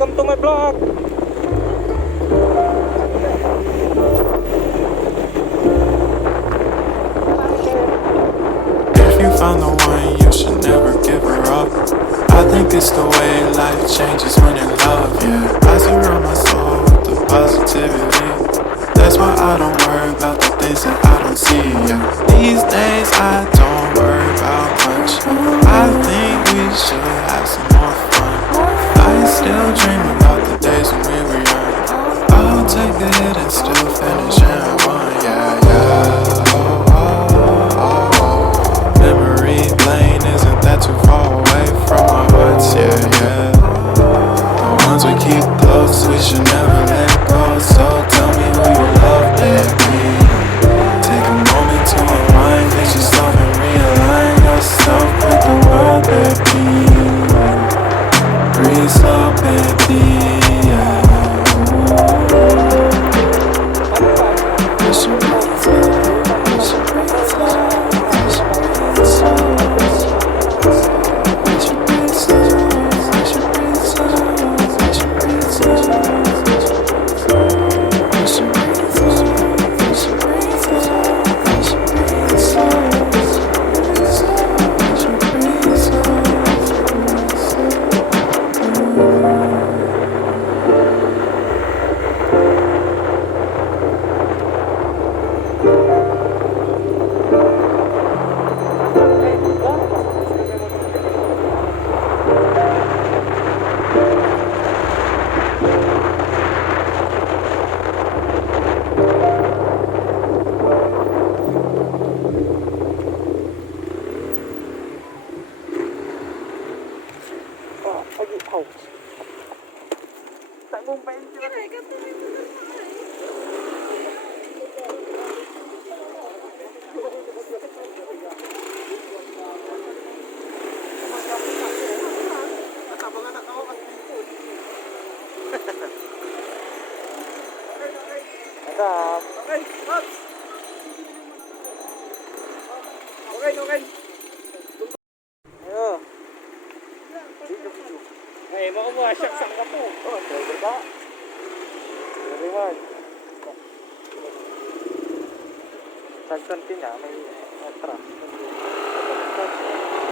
welcome to my vlog. If you found the one, you should never give her up. I think it's the way life changes when in love, yeah. I surround my soul with the positivity. That's why I don't worry about the things that I don't see, yeah. These days I don't worry about much. I think we should have some more fun. I still dream about the days when we were young. I'll take a hit and still finish in one, yeah, yeah. Oh, oh, oh, oh. Memory lane, isn't that too far away from our hearts, yeah, yeah. The ones we keep close, we should never let go. So tell me who you love, baby. Take a moment to unwind, fix yourself and realign yourself with the world, baby. Breathe slow, baby, yeah. We should breathe slow, we should breathe slow, we should breathe slow. We should breathe slow, we should breathe slow, we should breathe slow. We should breathe slow, we should breathe slow, we should breathe slow. We should breathe slow. Tại vùng bên kia này cái eh, mau mo siya sang ka po. Oh, driver ka. Very hard. Tagsan niya may extra.